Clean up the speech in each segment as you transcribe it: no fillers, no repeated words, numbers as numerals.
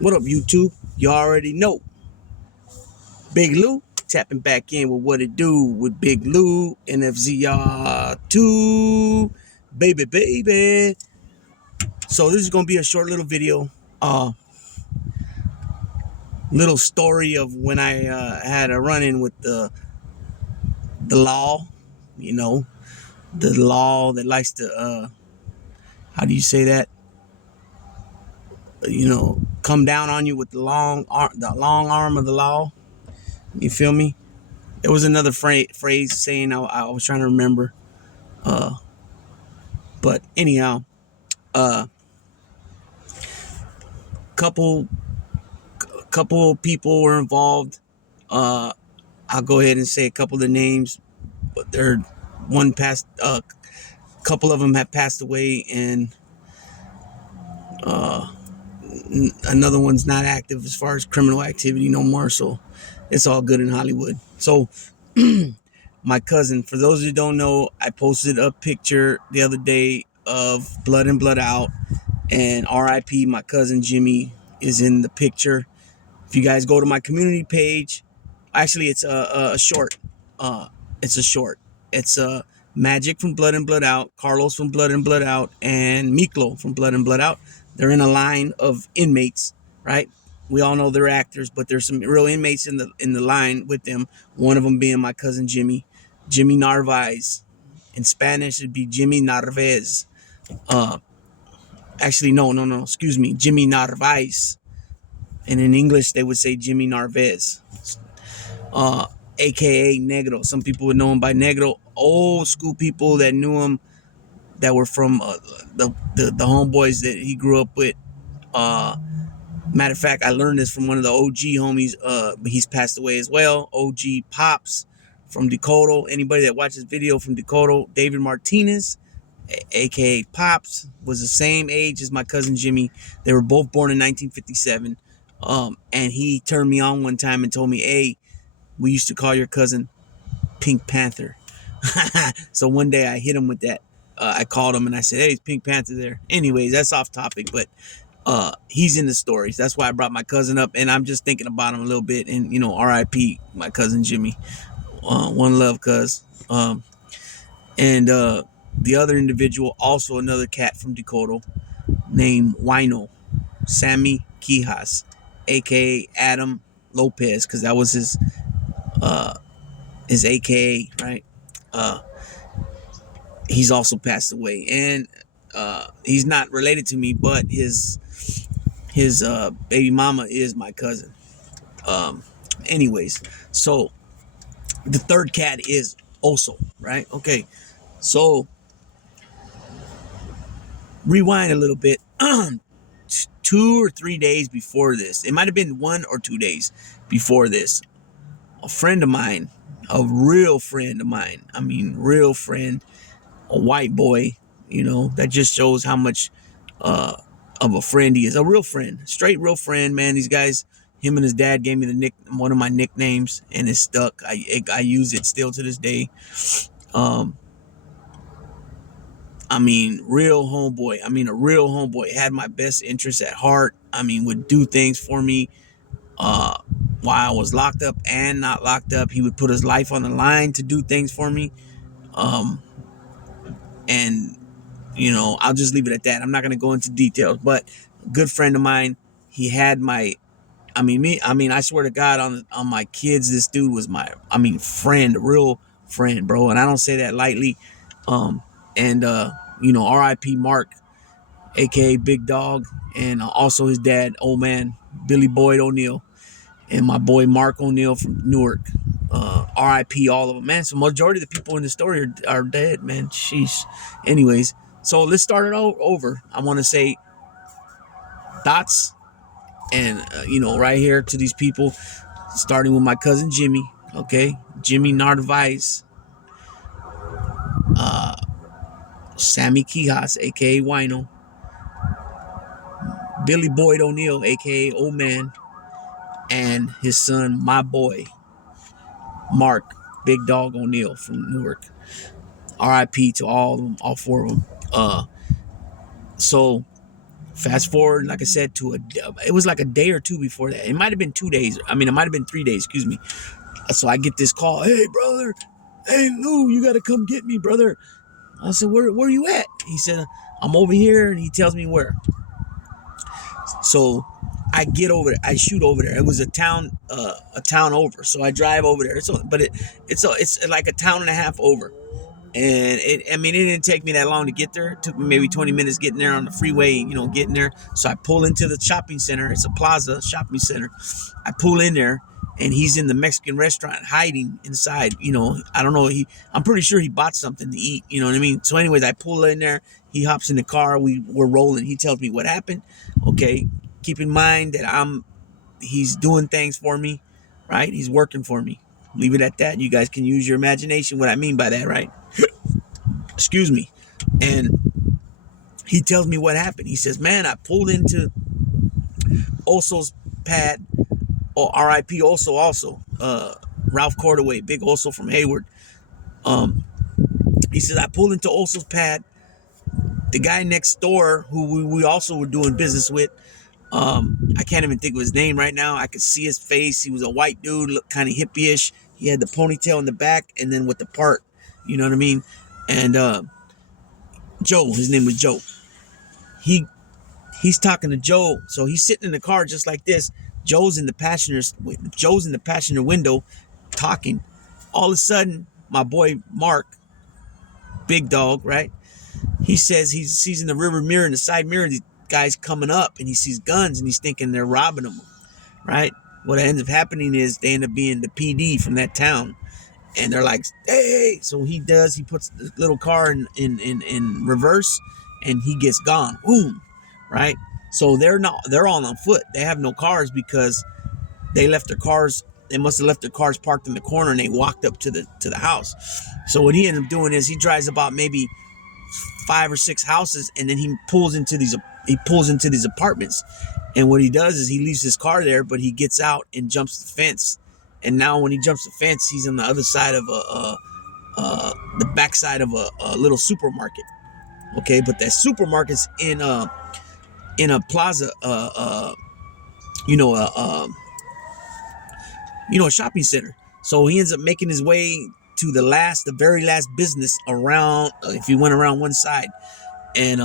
What up, YouTube? You already know. Big Lou tapping back in with what it do with Big Lou, NFZR2, baby. So this is gonna be a short little video, little story of when I had a run-in with the law. You know, the law that likes to how do you say that? Come down on you with the long arm of the law. You feel me? It was another phrase saying I was trying to remember. But anyhow, uh, couple couple people were involved. I'll go ahead and say a couple of the names, but they're one passed. Couple of them have passed away, and another one's not active as far as criminal activity no more. So it's all good in Hollywood. So my cousin, for those who don't know, I posted a picture the other day of Blood and Blood Out, and RIP, my cousin Jimmy is in the picture. If you guys go to my community page, actually it's a short. It's a short. It's Magic from Blood and Blood Out, Carlos from Blood and Blood Out, and Miklo from Blood and Blood Out. They're in a line of inmates, right? We all know they're actors, but there's some real inmates in the line with them. One of them being my cousin Jimmy Narvaez. In Spanish, it'd be Jimmy Narvaez. Actually, no. Excuse me, Jimmy Narvaez. And in English, they would say Jimmy Narvaez, aka Negro. Some people would know him by Negro. Old school people that knew him, that were from the homeboys that he grew up with. Matter of fact, I learned this from one of the OG homies, but he's passed away as well. OG Pops from Dakota. Anybody that watches video from Dakota, David Martinez, aka Pops, was the same age as my cousin Jimmy. They were both born in 1957. And he turned me on one time and told me, "Hey, we used to call your cousin Pink Panther." So one day I hit him with that. I called him and I said, "Hey, it's Pink Panther there." Anyways, that's off topic, but he's in the stories. That's why I brought my cousin up, and I'm just thinking about him a little bit. And R.I.P. my cousin Jimmy. One love, cuz. And the other individual, also another cat from Dakota, named Wino, Sammy Quijas, aka Adam Lopez, because that was his AKA, right? He's also passed away, and he's not related to me, but his baby mama is my cousin. Anyways, so the third cat is Oso, right? Okay, so rewind a little bit. 2 or 3 days before this, it might have been 1 or 2 days before this, a friend of mine, a real friend of mine, I mean real friend, a white boy, that just shows how much of a friend he is. A real friend, straight real friend, man. These guys, him and his dad gave me one of my nicknames, and it stuck. I use it still to this day. I mean, real homeboy. I mean, a real homeboy. Had my best interests at heart. I mean, would do things for me while I was locked up and not locked up. He would put his life on the line to do things for me. And I'll just leave it at that. I'm not going to go into details, but a good friend of mine, he had my, I swear to God, on my kids, this dude was my, friend, real friend, bro. And I don't say that lightly. R.I.P. Mark, aka Big Dog, and also his dad, old man, Billy Boyd O'Neill, and my boy Mark O'Neill from Newark. R.I.P. all of them, man. So majority of the people in the story are dead, man. Sheesh. Anyways, so let's start it over. I want to say thoughts, and right here to these people, starting with my cousin Jimmy. Okay, Jimmy Narvaez, Sammy Quijas, aka Wino, Billy Boyd O'Neill, aka Old Man, and his son, my boy, Mark, Big Dog O'Neill from Newark. R.I.P. to all of them, all 4 of them. So Fast forward, like I said, it was like a day or two before that. It might have been 2 days. I mean, it might have been 3 days. Excuse me. So I get this call. Hey, brother. Hey, Lou, you got to come get me, brother. I said, where you at? He said, I'm over here, and he tells me where. So I get over there. I shoot over there. It was a town over. So I drive over there. It's like a town and a half over. And it didn't take me that long to get there. It took me maybe 20 minutes getting there on the freeway, getting there. So I pull into the shopping center. It's a plaza shopping center. I pull in there, and he's in the Mexican restaurant hiding inside. I don't know. I'm pretty sure he bought something to eat. You know what I mean? So anyways, I pull in there. He hops in the car. We're rolling. He tells me what happened. Okay. Keep in mind that he's doing things for me, right? He's working for me. Leave it at that. You guys can use your imagination what I mean by that, right? Excuse me. And he tells me what happened. He says, man, I pulled into Oso's pad, or RIP Oso also. Ralph Cordaway, big Oso from Hayward. He says, I pulled into Oso's pad. The guy next door, who we also were doing business with, I can't even think of his name right now. I could see his face. He was a white dude, looked kind of hippie-ish. He had the ponytail in the back and then with the part, you know what I mean? And Joe, his name was Joe. He's talking to Joe. So he's sitting in the car just like this. Joe's in the passenger window talking. All of a sudden, my boy Mark, big dog, right? He says he sees in the rear mirror, in the side mirror, these guys coming up, and he sees guns, and he's thinking they're robbing him, right? What ends up happening is they end up being the PD from that town, and they're like, hey. So he puts the little car in reverse, and he gets gone. Boom, right? So they're all on foot. They have no cars because they must have left their cars parked in the corner, and they walked up to the house. So what he ended up doing is he drives about maybe 5 or 6 houses, and then he pulls into these apartments. And what he does is he leaves his car there, but he gets out and jumps the fence. And now when he jumps the fence, he's on the other side of the backside of a little supermarket. Okay, but that supermarket's in a plaza, a shopping center. So he ends up making his way to the very last business around, if he went around one side, and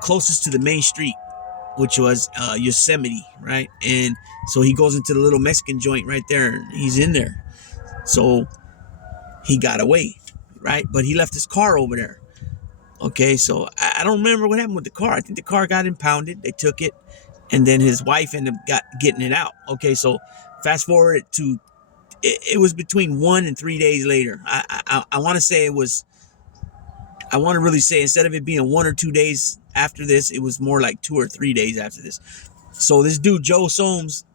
closest to the main street, which was Yosemite, right? And so he goes into the little Mexican joint right there, and he's in there. So he got away, right? But he left his car over there. Okay, so I don't remember what happened with the car. I think the car got impounded. They took it, and then his wife ended up getting it out. Okay, so fast forward to it was between 1 and 3 days later. I want to say I want to really say, instead of it being 1 or 2 days after this, it was more like 2 or 3 days after this. So this dude, Joe Soames,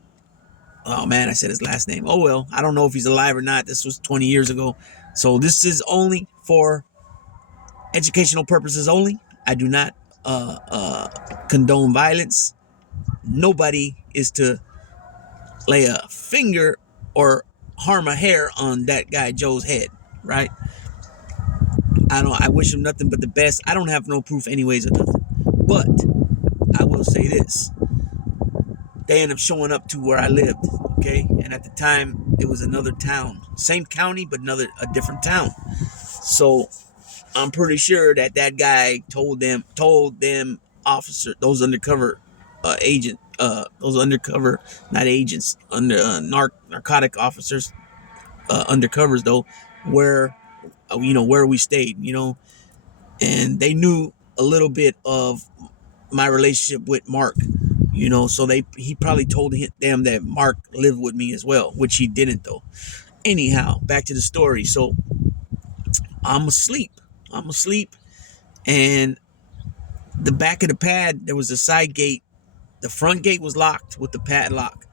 oh man, I said his last name. Oh well, I don't know if he's alive or not. This was 20 years ago. So this is only for educational purposes only. I do not condone violence. Nobody is to lay a finger or harm a hair on that guy Joe's head, right? I wish him nothing but the best. I don't have no proof anyways of nothing. But I will say this. They ended up showing up to where I lived, okay? And at the time, it was another town. Same county, but a different town. So I'm pretty sure that guy told them officers, those undercover not agents, narcotic officers, undercovers though, where we stayed, and they knew a little bit of my relationship with Mark, so he probably told them that Mark lived with me as well, which he didn't though. Anyhow, back to the story. So I'm asleep, and the back of the pad, there was a side gate. The front gate was locked with the padlock.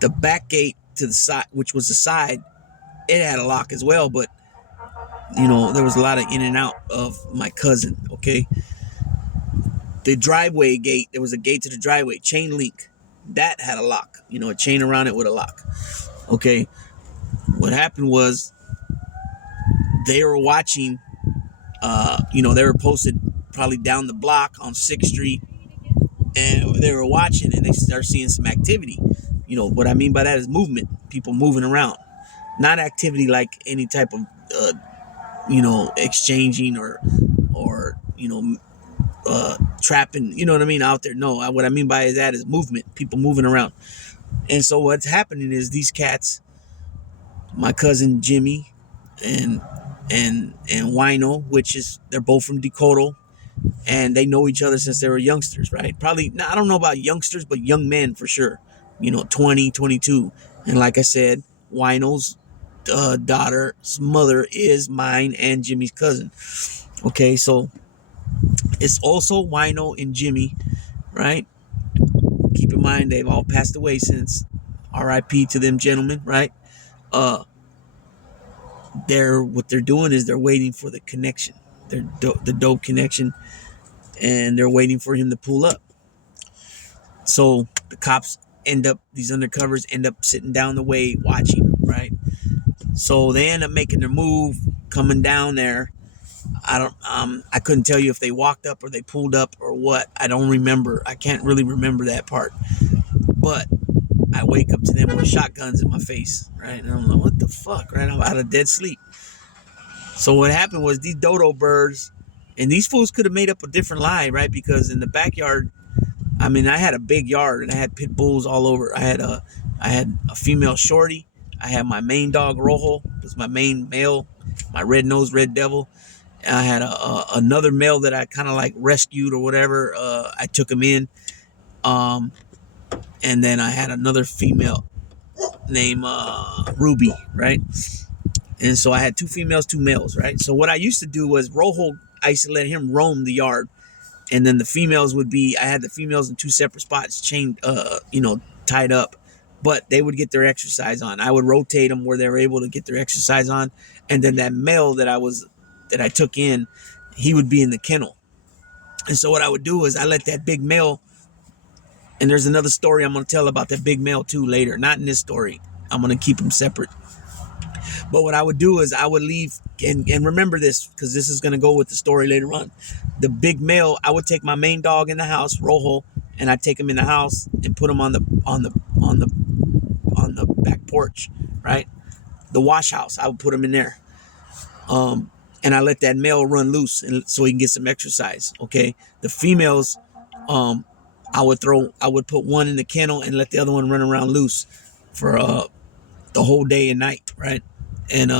The back gate to the side, which was the side, it had a lock as well, but there was a lot of in and out of my cousin, okay? The driveway gate, there was a gate to the driveway, chain link. That had a lock, a chain around it with a lock. Okay. What happened was they were watching, they were posted probably down the block on 6th Street, and they were watching, and they start seeing some activity. What I mean by that is movement, people moving around, not activity like any type of exchanging or trapping, what I mean, out there. No, what I mean by that is movement, people moving around. And so what's happening is these cats, my cousin Jimmy and and Wino, which is, they're both from Dakota, and they know each other since they were youngsters, right? Probably, I don't know about youngsters, but young men for sure. 20, 22. And like I said, Wino's daughter's mother is mine and Jimmy's cousin. Okay, so it's also Wino and Jimmy, right? Keep in mind they've all passed away since. R.I.P. to them gentlemen, right? Uh, what they're doing is they're waiting for the connection, the dope connection, and they're waiting for him to pull up. So the cops these undercovers end up sitting down the way watching, right? So they end up making their move, coming down there. I couldn't tell you if they walked up or they pulled up or what. I don't remember. I can't really remember that part. But I wake up to them with shotguns in my face, right? And I'm like, what the fuck, right? I'm out of dead sleep. So what happened was these dodo birds, and these fools could have made up a different lie, right? Because in the backyard, I mean, I had a big yard and I had pit bulls all over. I had a female shorty. I had my main dog Rojo, was my main male, my red-nosed red devil. And I had another male that I kind of like rescued or whatever. I took him in. And then I had another female named Ruby, right? And so I had 2 females, 2 males, right? So what I used to do was Rojo, I used to let him roam the yard. And then the females I had the females in 2 separate spots, chained, tied up. But they would get their exercise on. I would rotate them where they were able to get their exercise on. And then that male that I took in, he would be in the kennel. And so what I would do is I let that big male, and there's another story I'm going to tell about that big male too later. Not in this story. I'm going to keep them separate. But what I would do is I would leave, and remember this, because this is going to go with the story later on. The big male, I would take my main dog in the house, Rojo, and I'd take him in the house and put him on the back porch, right? The wash house, I would put him in there. And I let that male run loose, and so he can get some exercise. Okay, the females, I would put one in the kennel and let the other one run around loose for the whole day and night, right? And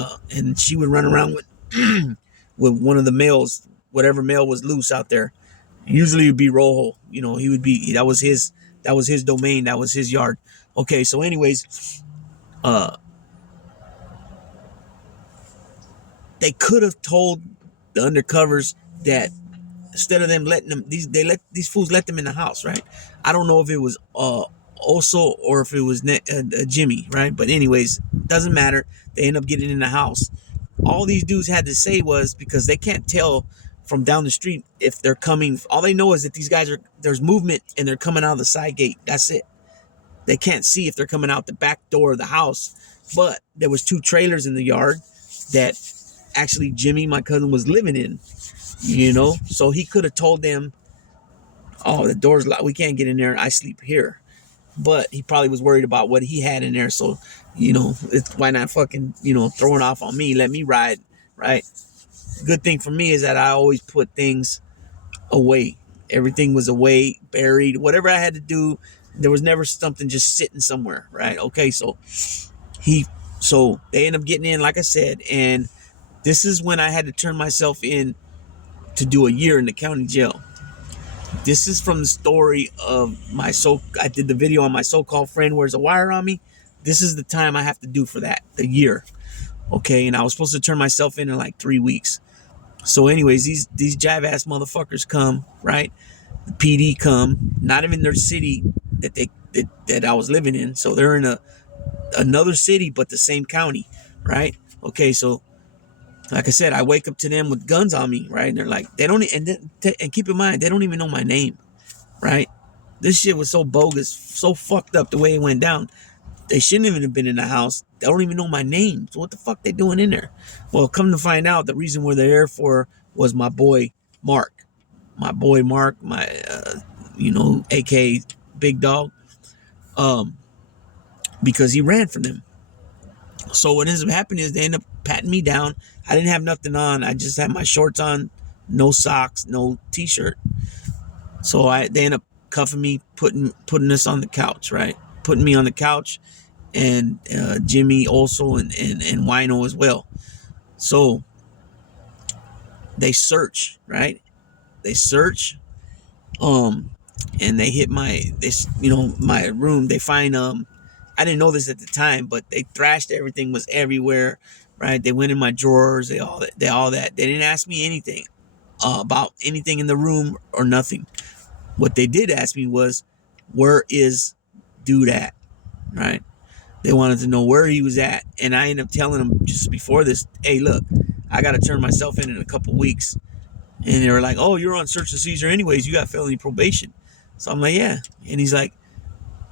she would run around with with one of the males, whatever male was loose out there. Usually it would be Rojo. He would be, that was his domain, that was his yard. Okay, so anyways, they could have told the undercovers that instead of them letting them, these fools let them in the house, right? I don't know if it was also or if it was Jimmy, right? But anyways, doesn't matter. They end up getting in the house. All these dudes had to say was, because they can't tell from down the street if they're coming. All they know is that these guys there's movement and they're coming out of the side gate. That's it. They can't see if they're coming out the back door of the house. But there was 2 trailers in the yard that actually Jimmy, my cousin, was living in. So he could have told them, oh, the door's locked, we can't get in there, I sleep here. But he probably was worried about what he had in there. So, why not fucking, throw it off on me, let me ride, right? Good thing for me is that I always put things away. Everything was away, buried, whatever I had to do. There was never something just sitting somewhere, right? Okay, so they end up getting in, like I said, and this is when I had to turn myself in to do a year in the county jail. This is from the story of I did the video on my so-called friend wears a wire on me. This is the time I have to do for that, the year. Okay, and I was supposed to turn myself in like 3 weeks. So anyways, these jive ass motherfuckers come, right? The PD come, not even their city that I was living in. So they're in another city, but the same county, right? Okay, so like I said, I wake up to them with guns on me, right? And they're like, and keep in mind, they don't even know my name, right? This shit was so bogus, so fucked up the way it went down. They shouldn't even have been in the house. They don't even know my name. So what the fuck they doing in there? Well, come to find out, the reason we're there for was my boy Mark. My aka Big Dog, um, because he ran from them. So what ends up happening is they end up patting me down. I didn't have nothing on. I just had my shorts on, no socks, no t-shirt. So they end up cuffing me, putting us on the couch, right? Putting me on the couch, and Jimmy also, and Wino as well. So they search, right? They search, and they hit my room. They find I didn't know this at the time, but they thrashed everything, was everywhere, right? They went in my drawers, they all that. They didn't ask me anything about anything in the room or nothing. What they did ask me was, where is dude at, right? They wanted to know where he was at, and I ended up telling them just before this, hey, look, I got to turn myself in a couple weeks. And they were like, oh, you're on search and seizure anyways, you got felony probation. So I'm like, yeah. And he's like,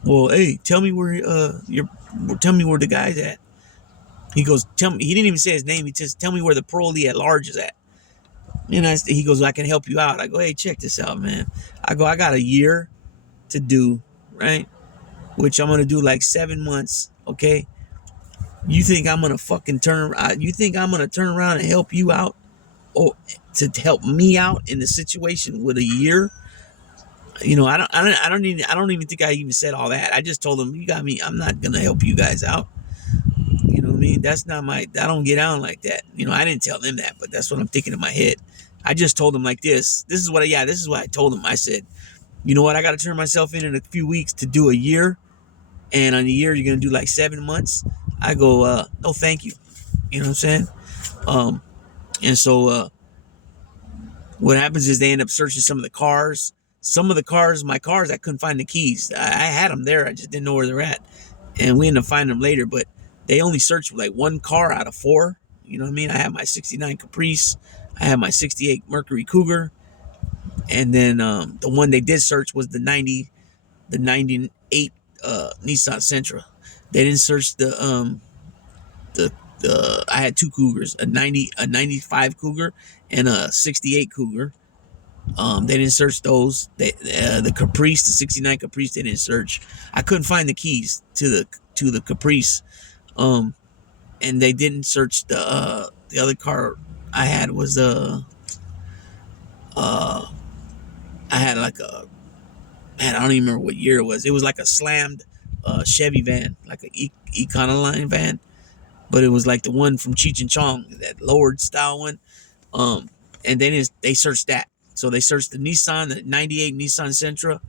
well, hey, tell me where the guy's at. He goes, tell me. He didn't even say his name. He just tell me where the parolee at large is at. And he goes, I can help you out. I go, hey, check this out, man. I go, I got a year to do, right? Which I'm gonna do like 7 months. Okay. You think I'm gonna fucking you think I'm gonna turn around and help you out, or to help me out in the situation with a year? I don't even think I even said all that. I just told them, you got me. I'm not gonna help you guys out. You know what I mean? That's not I don't get on like that. I didn't tell them that, but that's what I'm thinking in my head. I just told them like this. This is what I told them. I said, you know what? I got to turn myself in a few weeks to do a year. And on a year, you're going to do like 7 months. I go, no, thank you. You know what I'm saying? And so, what happens is they end up searching some of the cars. Some of the cars, my cars, I couldn't find the keys. I had them there. I just didn't know where they're at. And we ended up finding them later, but they only searched like one car out of 4. You know what I mean? I had my 69 Caprice. I had my 68 Mercury Cougar. And then the one they did search was the 98 Nissan Sentra. They didn't search the I had 2 Cougars, a 95 Cougar and a 68 Cougar. They didn't search those. The Caprice, the 69 Caprice, they didn't search. I couldn't find the keys to the Caprice. And they didn't search the other car I had was I had like man, I don't even remember what year it was. It was like a slammed Chevy van, like an Econoline van, but it was like the one from Cheech and Chong, that lowered style one. And then they searched that. So they searched the Nissan, the 98 Nissan Sentra,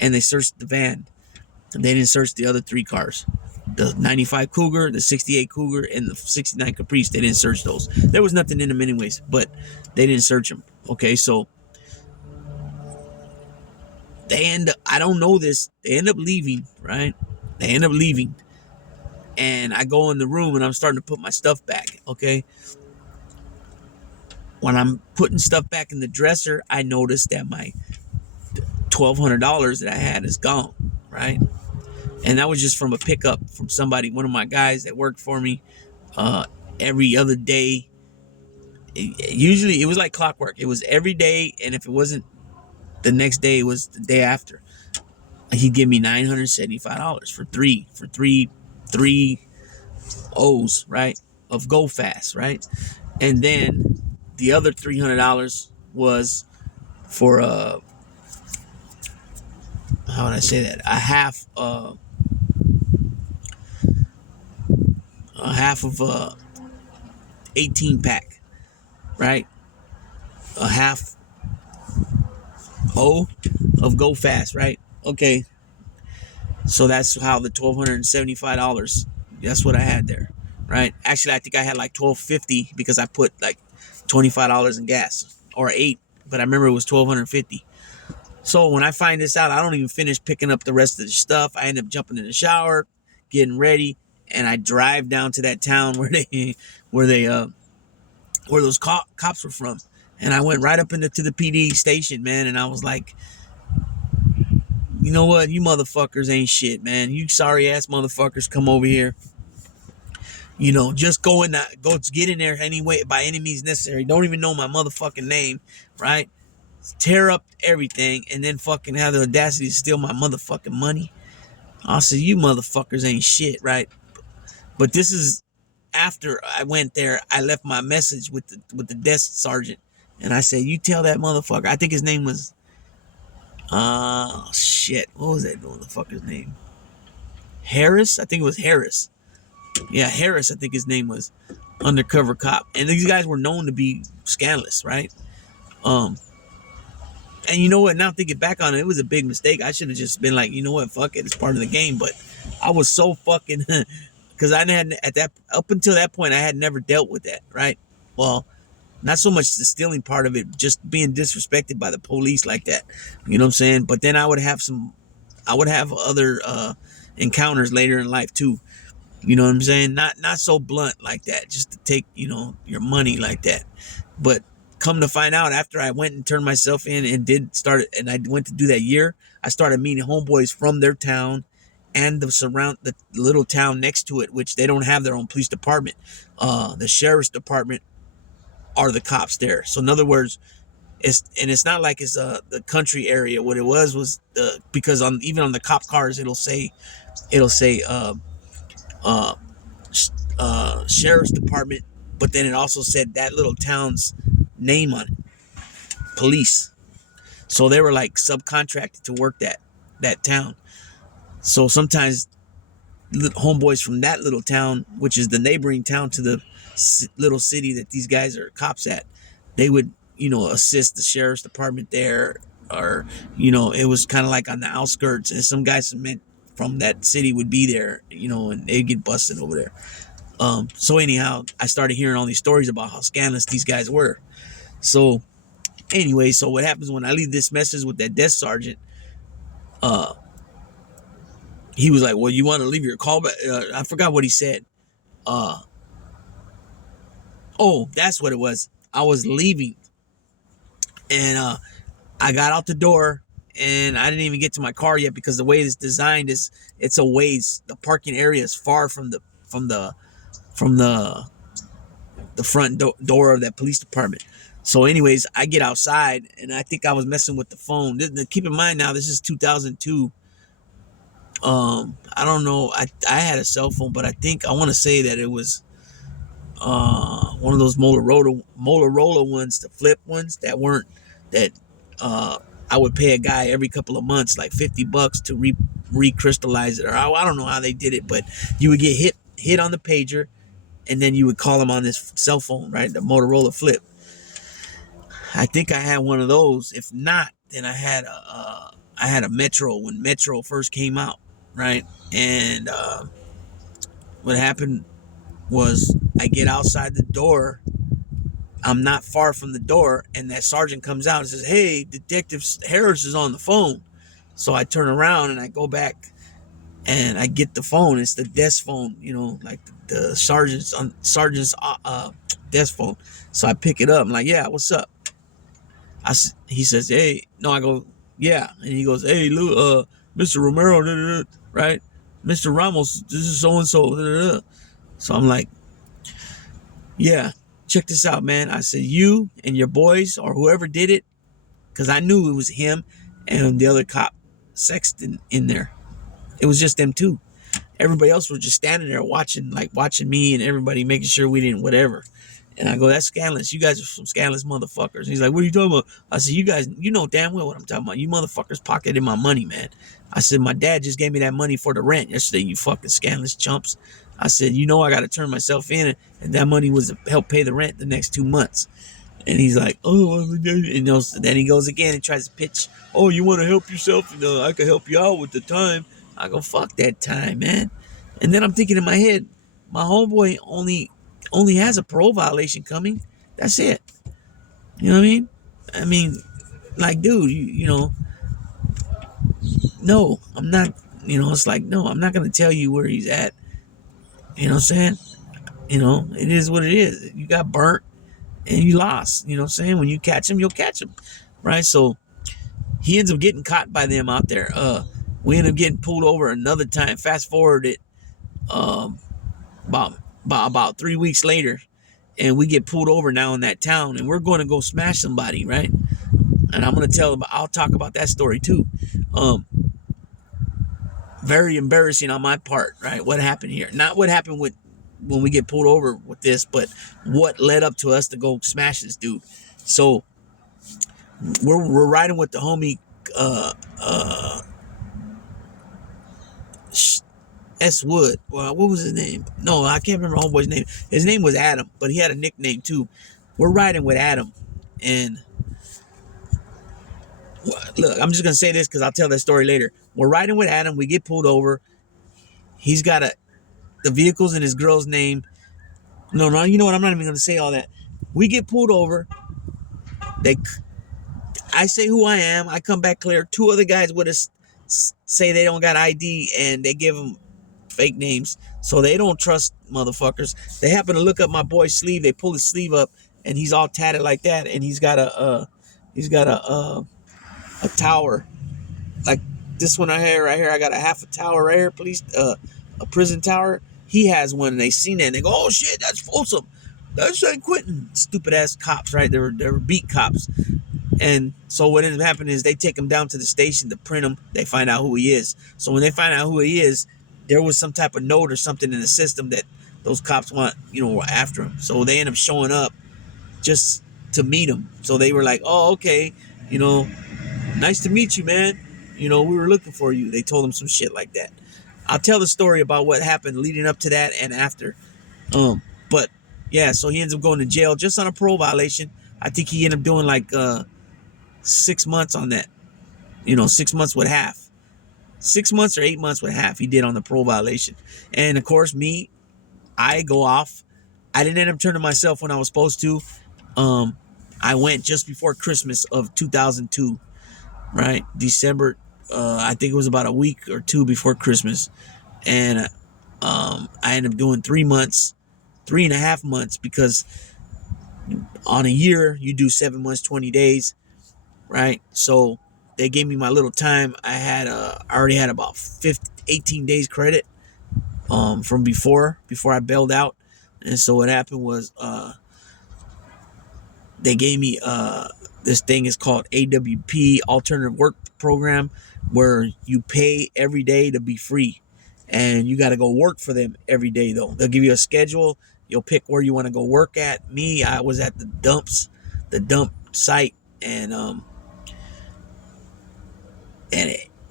and they searched the van. And they didn't search the other 3 cars. The 95 Cougar, the 68 Cougar, and the 69 Caprice. They didn't search those. There was nothing in them anyways, but they didn't search them. Okay, so I don't know this. They end up leaving, right? They end up leaving. And I go in the room and I'm starting to put my stuff back, okay? When I'm putting stuff back in the dresser, I noticed that my $1,200 that I had is gone, right? And that was just from a pickup from somebody, one of my guys that worked for me every other day. Usually it was like clockwork. It was every day, and if it wasn't the next day, it was the day after. He'd give me $975 for three O's, right, of Go Fast, right? And then the other $300 was for how would I say that? A half of 18 pack, right? A half O of Go Fast, right? Okay. So that's how the $1,275, that's what I had there, right? Actually, I think I had like $1,250 because I put like $25 in gas, or 8, but I remember it was $1,250. So when I find this out, I don't even finish picking up the rest of the stuff. I end up jumping in the shower, getting ready, and I drive down to that town where those cops were from. And I went right up to the PD station, man, and I was like, you know what? You motherfuckers ain't shit, man. You sorry ass motherfuckers, come over here. Just go get in there anyway, by any means necessary. Don't even know my motherfucking name, right? tear up everything, and then fucking have the audacity to steal my motherfucking money. I said, you motherfuckers ain't shit, right? But this is after I went there. I left my message with the desk sergeant, and I said, you tell that motherfucker. I think his name was shit. What was that motherfucker's name? Harris? I think it was Harris. Yeah, Harris, I think his name was. Undercover cop. And these guys were known to be scandalous, right? And you know what? Now thinking back on it, it was a big mistake. I should have just been like, you know what? Fuck it. It's part of the game. But I was so fucking because I hadn't at that up until that point I had never dealt with that, right? Well, not so much the stealing part of it, just being disrespected by the police like that. You know what I'm saying? But then I would have other encounters later in life too. You know what I'm saying? Not so blunt like that, just to take, your money like that. But come to find out, after I went and turned myself in and I went to do that year, I started meeting homeboys from their town and the little town next to it, which they don't have their own police department. The sheriff's department are the cops there. So in other words, it's not like it's the country area. What it was because even on the cop cars it'll say uh, sheriff's department, but then it also said that little town's name on it, police. So they were like subcontracted to work that town. So sometimes homeboys from that little town, which is the neighboring town to the little city that these guys are cops at, they would assist the sheriff's department there, or it was kind of like on the outskirts, and some guys meant from that city would be there, and they'd get busted over there. So anyhow, I started hearing all these stories about how scandalous these guys were. So anyway, so what happens when I leave this message with that desk sergeant? He was like, "Well, you want to leave your call back?" I forgot what he said. Oh, that's what it was. I was leaving, and I got out the door, and I didn't even get to my car yet because the way it's designed is it's a ways. The parking area is far from the front door of that police department. So anyways, I get outside, and I think I was messing with the phone. Keep in mind now, this is 2002. I don't know. I had a cell phone, but I want to say that it was one of those Motorola ones, the flip ones that weren't that I would pay a guy every couple of months like $50 to recrystallize it, or I don't know how they did it, but you would get hit on the pager, and then you would call him on this cell phone, right? The Motorola flip. I think I had one of those. If not, then I had a Metro when Metro first came out, right? And what happened was I get outside the door. I'm not far from the door, and that sergeant comes out and says, "Hey, Detective Harris is on the phone." So I turn around and I go back and I get the phone. It's the desk phone, like the sergeant's desk phone. So I pick it up. I'm like, "Yeah, what's up?" He says, "Hey," no, I go, "Yeah," and he goes, "Hey, Lou, Mr. Romero, da, da, da, right? Mr. Ramos, this is so and so." So I'm like, "Yeah, check this out, man." I said, "You and your boys or whoever did it," because I knew it was him and the other cop, Sexton, in there. It was just them two. Everybody else was just standing there watching me and everybody, making sure we didn't whatever. And I go, "That's scandalous. You guys are some scandalous motherfuckers." And he's like, "What are you talking about?" I said, "You guys, you know damn well what I'm talking about. You motherfuckers pocketed my money, man." I said, "My dad just gave me that money for the rent yesterday, you fucking scandalous chumps." I said, I got to turn myself in, and that money was to help pay the rent the next 2 months." And he's like, "Oh," and then he goes again and tries to pitch, "Oh, you want to help yourself? I can help you out with the time." I go, "Fuck that time, man." And then I'm thinking in my head, my homeboy only has a parole violation coming. That's it. You know what I mean? I mean, like, dude, no, I'm not. It's like, no, I'm not gonna tell you where he's at. You know what I'm saying? It is what it is. You got burnt and you lost. You know what I'm saying? When you catch him, you'll catch him, right? So he ends up getting caught by them out there. We end up getting pulled over another time. Fast forward it, about 3 weeks later, and we get pulled over now in that town, and we're going to go smash somebody, right? and I'm gonna I'll talk about that story too. Very embarrassing on my part, right? What happened here? Not what happened with when we get pulled over with this, but what led up to us to go smash this dude. So we're riding with the homie S. Wood. Well, what was his name? No, I can't remember homeboy's name. His name was Adam, but he had a nickname too. We're riding with Adam, and look, I'm just gonna say this because I'll tell that story later. We're riding with Adam. We get pulled over. He's got the vehicle's in his girl's name. No, you know what? I'm not even gonna say all that. We get pulled over. I say who I am. I come back clear. Two other guys with us say they don't got ID, and they give them fake names, so they don't trust motherfuckers. They happen to look up my boy's sleeve. They pull his sleeve up, and he's all tatted like that, and he's got a tower like this one right here. I got a half a tower right here, police a prison tower. He has one, and they seen it, and they go, "Oh shit, that's Folsom. That's San Quentin." Stupid ass cops, right? They were beat cops. And so what ended up happening is they take him down to the station to print him. They find out who he is. So when they find out who he is, there was some type of note or something in the system that those cops were after him. So they end up showing up just to meet him. So they were like, "Oh, okay, nice to meet you, man. We were looking for you." They told him some shit like that. I'll tell the story about what happened leading up to that and after. But yeah, so he ends up going to jail just on a parole violation. I think he ended up doing like 6 months on that. 6 months with half. 6 months or 8 months with half he did on the parole violation. And of course, I go off. I didn't end up turning myself when I was supposed to. I went just before Christmas of 2002, right? December, I think it was about a week or two before Christmas. And I ended up doing 3 months, 3.5 months, because on a year, you do 7 months, 20 days, right? So they gave me my little time. I already had about 18 days credit from before I bailed out. And so what happened was they gave me this thing is called AWP, Alternative Work Program, where you pay every day to be free. And you got to go work for them every day, though. They'll give you a schedule. You'll pick where you want to go work at. I was at the dump site, and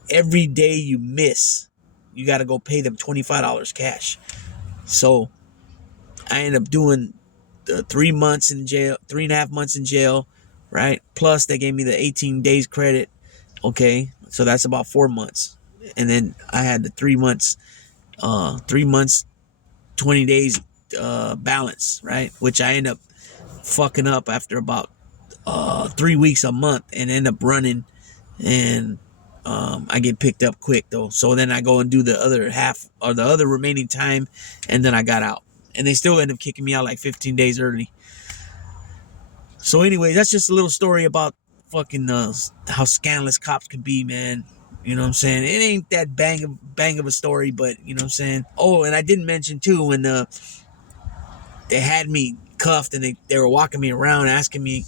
every day you miss, you got to go pay them $25 cash. So I ended up doing 3 months in jail, 3.5 months in jail, right? Plus they gave me the 18 days credit. Okay, so that's about 4 months, and then I had the 3 months, 20 days balance, right? Which I end up fucking up after about 3 weeks, a month, and end up running, and I get picked up quick though. So then I go and do the other half or the other remaining time, and then I got out, and they still end up kicking me out like 15 days early. So anyway, that's just a little story about fucking how scandalous cops can be, man. You know what I'm saying? It ain't that bang of a story, but you know what I'm saying? Oh, and I didn't mention too, when they had me cuffed and they were walking me around asking me,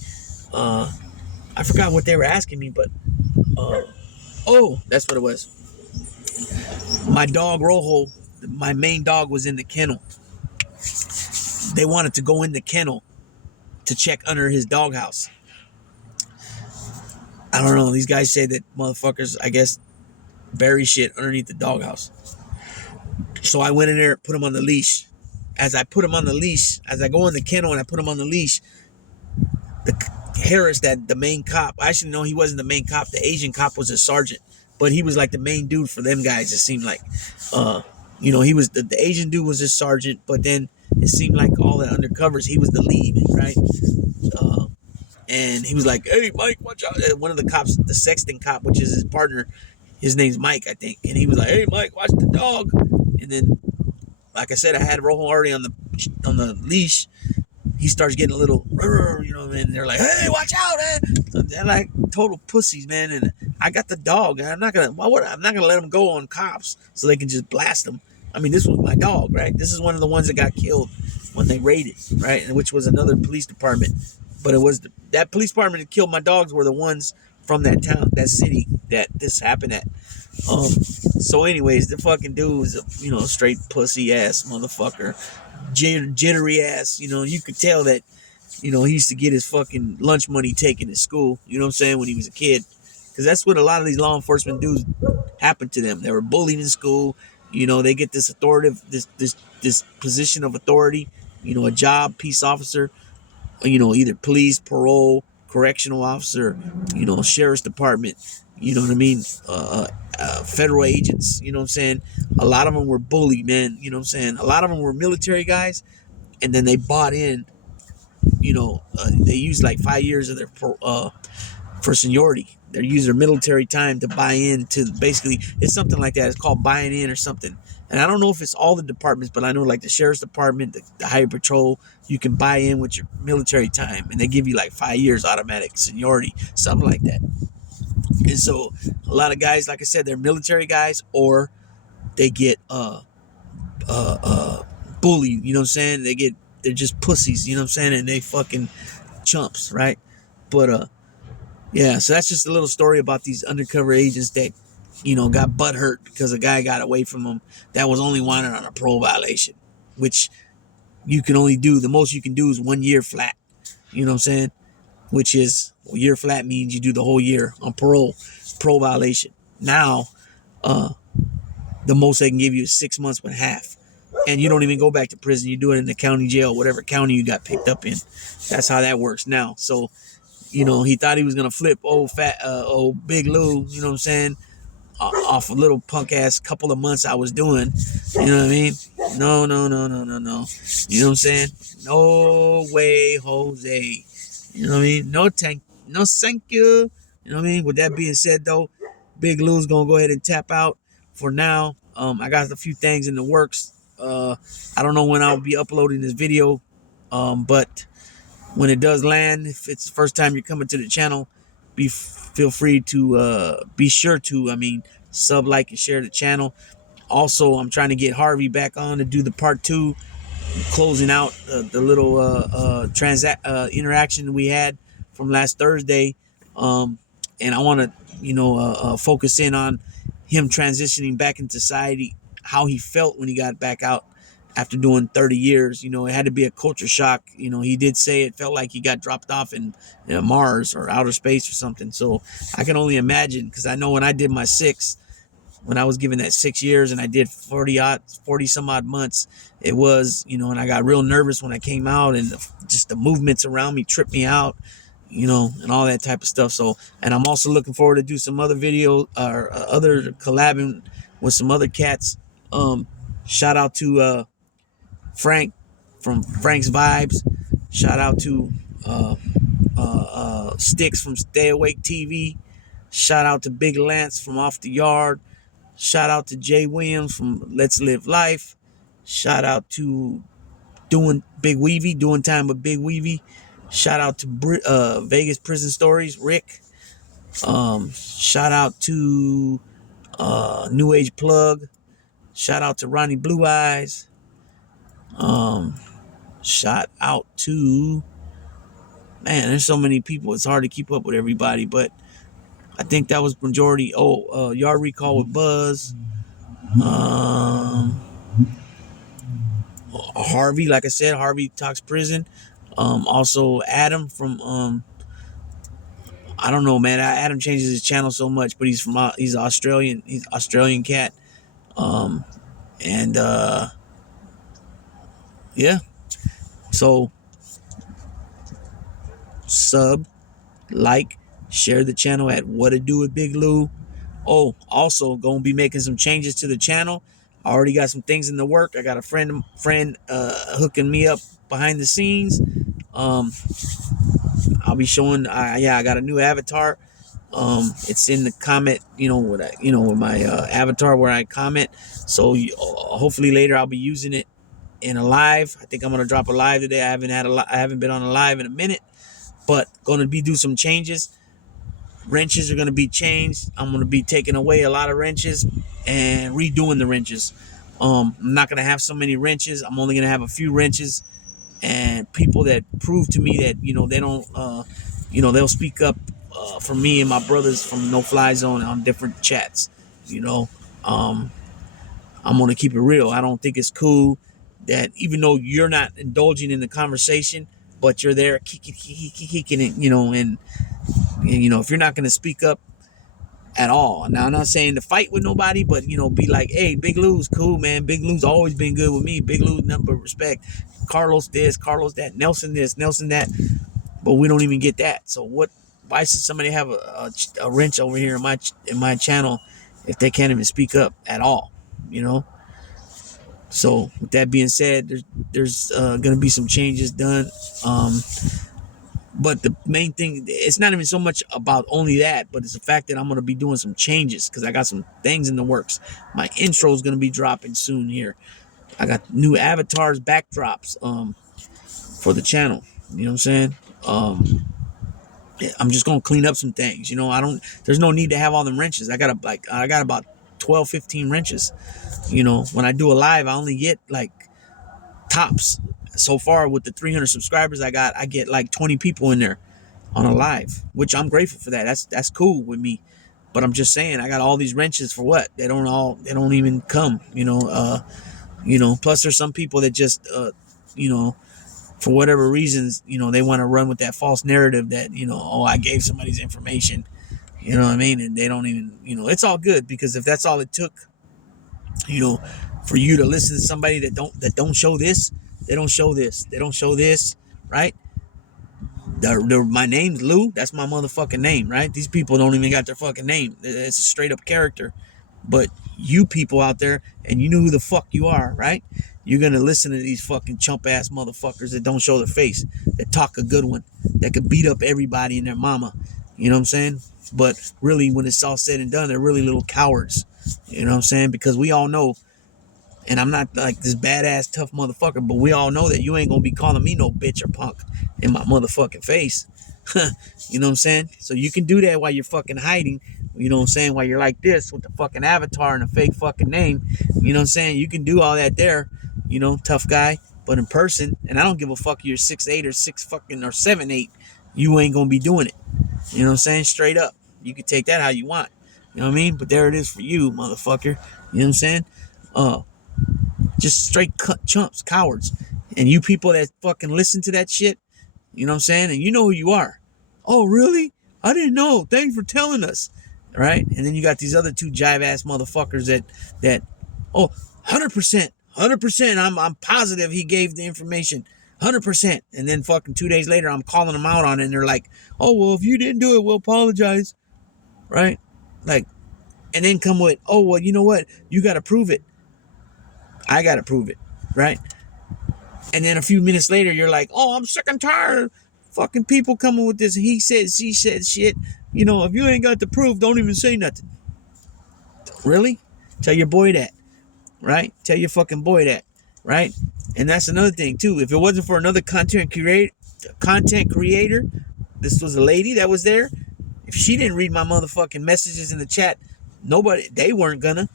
I forgot what they were asking me, but that's what it was. My dog Rojo, my main dog, was in the kennel. They wanted to go in the kennel to check under his doghouse. I don't know. These guys say that motherfuckers, I guess, bury shit underneath the doghouse. So I went in there, put him on the leash. As I put him on the leash, as I go in the kennel and I put him on the leash, the Harris, the main cop, actually no, he wasn't the main cop. The Asian cop was a sergeant, but he was like the main dude for them guys. It seemed like, he was the Asian dude was a sergeant, but then it seemed like all the undercovers, he was the lead, right? And he was like, "Hey, Mike, watch out!" One of the cops, the sexton cop, which is his partner, his name's Mike, I think, and he was like, "Hey, Mike, watch the dog." And then, like I said, I had Rojo already on the leash. He starts getting a little, and they're like, "Hey, watch out, man!" So they're like total pussies, man. And I got the dog, and I'm not gonna let them go on cops so they can just blast them. I mean, this was my dog, right? This is one of the ones that got killed when they raided, right? And which was another police department. But it was that police department that killed my dogs were the ones from that town, that city that this happened at. So anyways, the fucking dude was a, straight pussy ass motherfucker, jittery ass. You could tell that, he used to get his fucking lunch money taken at school. You know what I'm saying, when he was a kid, because that's what a lot of these law enforcement dudes happened to them. They were bullied in school. They get this authoritative, this position of authority. A job, peace officer. Either police, parole, correctional officer. Sheriff's department. You know what I mean? Federal agents. You know what I'm saying? A lot of them were bullied, man. You know what I'm saying? A lot of them were military guys, and then they bought in. They used like 5 years of their for seniority. They use their military time to buy in to, basically, it's something like that. It's called buying in or something. And I don't know if it's all the departments, but I know like the sheriff's department, the highway patrol, you can buy in with your military time, and they give you like 5 years automatic seniority, something like that. And so a lot of guys, like I said, they're military guys, or they get bullied. You know what I'm saying? They're just pussies. You know what I'm saying? And they fucking chumps, right? But yeah. So that's just a little story about these undercover agents that got butthurt because a guy got away from them that was only wanted on a parole violation, which you can only do. The most you can do is 1 year flat. You know what I'm saying? Which is, a year flat means you do the whole year on parole violation. Now, the most they can give you is 6 months with half. And you don't even go back to prison. You do it in the county jail, whatever county you got picked up in. That's how that works now. So, he thought he was going to flip old Big Lou, you know what I'm saying, off a little punk ass couple of months I was doing. You know what I mean? No. You know what I'm saying? No way, Jose. You know what I mean? No thank you. You know what I mean? With that being said, though, Big Lou's gonna go ahead and tap out for now. I got a few things in the works. I don't know when I'll be uploading this video, but when it does land, if it's the first time you're coming to the channel, feel free to be sure to sub, like, and share the channel. Also, I'm trying to get Harvey back on to do the part 2, closing out the little interaction we had from last Thursday. And I want to focus in on him transitioning back into society, how he felt when he got back out after doing 30 years. It had to be a culture shock. He did say it felt like he got dropped off in Mars or outer space or something. So I can only imagine, because I know when I did my 6, when I was given that 6 years and I did 40 some odd months, it was, and I got real nervous when I came out, and just the movements around me tripped me out, and all that type of stuff. So, and I'm also looking forward to do some other video or other collabing with some other cats. Shout out to Frank from Frank's Vibes. Shout out to Sticks from Stay Awake TV. Shout out to Big Lance from Off the Yard. Shout out to Jay Williams from Let's Live Life. Shout out to Doing Time with Big Weavy. Shout out to Vegas Prison Stories, Rick. Shout out to New Age Plug. Shout out to Ronnie Blue Eyes. Shout out to, man, there's so many people. It's hard to keep up with everybody, but I think that was majority. Yard Recall with Buzz. Harvey, like I said, Harvey Talks Prison. Also Adam from I don't know, man. Adam changes his channel so much, but he's Australian. He's an Australian cat. And yeah. So sub, like, share the channel at What to Do with Big Lou. Oh, also gonna be making some changes to the channel. I already got some things in the work. I got a friend hooking me up behind the scenes. I'll be showing. I got a new avatar. It's in the comment, with my avatar where I comment. So hopefully later I'll be using it in a live. I think I'm gonna drop a live today. I haven't been on a live in a minute, but gonna do some changes. Wrenches are going to be changed. I'm going to be taking away a lot of wrenches and redoing the wrenches. I'm not going to have so many wrenches. I'm only going to have a few wrenches. And people that prove to me that, they don't, they'll speak up for me and my brothers from No Fly Zone on different chats. You know, um, I'm gonna keep it real. I don't think it's cool that even though you're not indulging in the conversation, but you're there kicking it, and you know, if you're not gonna speak up at all. Now I'm not saying to fight with nobody, but you know, be like, hey, Big Lou's cool, man. Big Lou's always been good with me. Big Lou's number of respect. Carlos this, Carlos that, Nelson this, Nelson that. But we don't even get that. So what? Why should somebody have a wrench over here in my channel if they can't even speak up at all? You know. So with that being said, there's gonna be some changes done. But the main thing, it's not even so much about only that, but it's the fact that I'm gonna be doing some changes because I got some things in the works. My intro is gonna be dropping soon here. I got new avatars, backdrops, for the channel. You know what I'm saying? I'm just gonna clean up some things. You know, there's no need to have all them wrenches. I got about 12, 15 wrenches. You know, when I do a live, I only get like tops. So far with the 300 subscribers I get like 20 people in there on a live, which I'm grateful for that. That's cool with me. But I'm just saying, I got all these wrenches for what? They don't even come, plus there's some people that just, for whatever reasons, they want to run with that false narrative that, oh, I gave somebody's information, you know what I mean? And they don't even, it's all good because if that's all it took, for you to listen to somebody that don't show this, they don't show this, right? My name's Lou. That's my motherfucking name, right? These people don't even got their fucking name. It's a straight up character. But you people out there, and you know who the fuck you are, right? You're gonna listen to these fucking chump ass motherfuckers that don't show their face, that talk a good one, that could beat up everybody and their mama. You know what I'm saying? But really, when it's all said and done, they're really little cowards. You know what I'm saying? Because we all know, and I'm not like this badass tough motherfucker, but we all know that you ain't gonna be calling me no bitch or punk in my motherfucking face. You know what I'm saying? So you can do that while you're fucking hiding. You know what I'm saying? While you're like this with the fucking avatar and a fake fucking name. You know what I'm saying? You can do all that there, tough guy. But in person, and I don't give a fuck you're 6'8" or 7'8", you ain't gonna be doing it. You know what I'm saying? Straight up. You can take that how you want. You know what I mean? But there it is for you, motherfucker. You know what I'm saying? Just straight cut chumps, cowards. And you people that fucking listen to that shit, you know what I'm saying? And you know who you are. Oh, really? I didn't know. Thanks for telling us. Right? And then you got these other two jive ass motherfuckers that 100%, I'm positive he gave the information. 100%. And then fucking 2 days later, I'm calling them out on it, and they're like, oh, well, if you didn't do it, we'll apologize. Right? Like, and then come with, oh, well, you know what? You got to prove it. I got to prove it, right? And then a few minutes later, you're like, oh, I'm sick and tired of fucking people coming with this he said, she said shit. If you ain't got the proof, don't even say nothing. Really? Tell your boy that, right? Tell your fucking boy that, right? And that's another thing, too. If it wasn't for another content creator, this was a lady that was there. If she didn't read my motherfucking messages in the chat, they weren't gonna,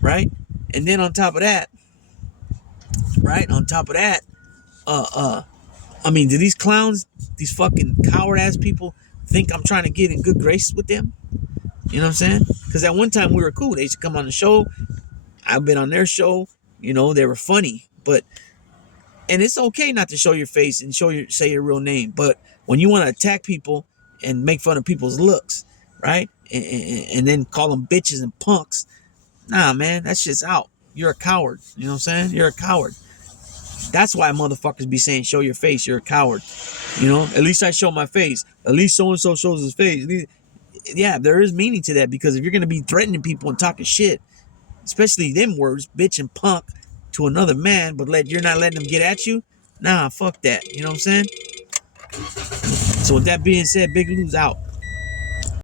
right? And then on top of that, do these clowns, these fucking coward ass people think I'm trying to get in good graces with them? You know what I'm saying? Because at one time we were cool. They used to come on the show. I've been on their show. They were funny. And it's okay not to show your face and say your real name. But when you want to attack people and make fun of people's looks, right? And then call them bitches and punks, nah, man, that shit's out. You're a coward. You know what I'm saying? You're a coward. That's why motherfuckers be saying, show your face, you're a coward. At least I show my face. At least so-and-so shows his face. Yeah, there is meaning to that, because if you're going to be threatening people and talking shit, especially them words, bitch and punk, to another man, but you're not letting them get at you, nah, fuck that. You know what I'm saying? So with that being said, Big Lou's out.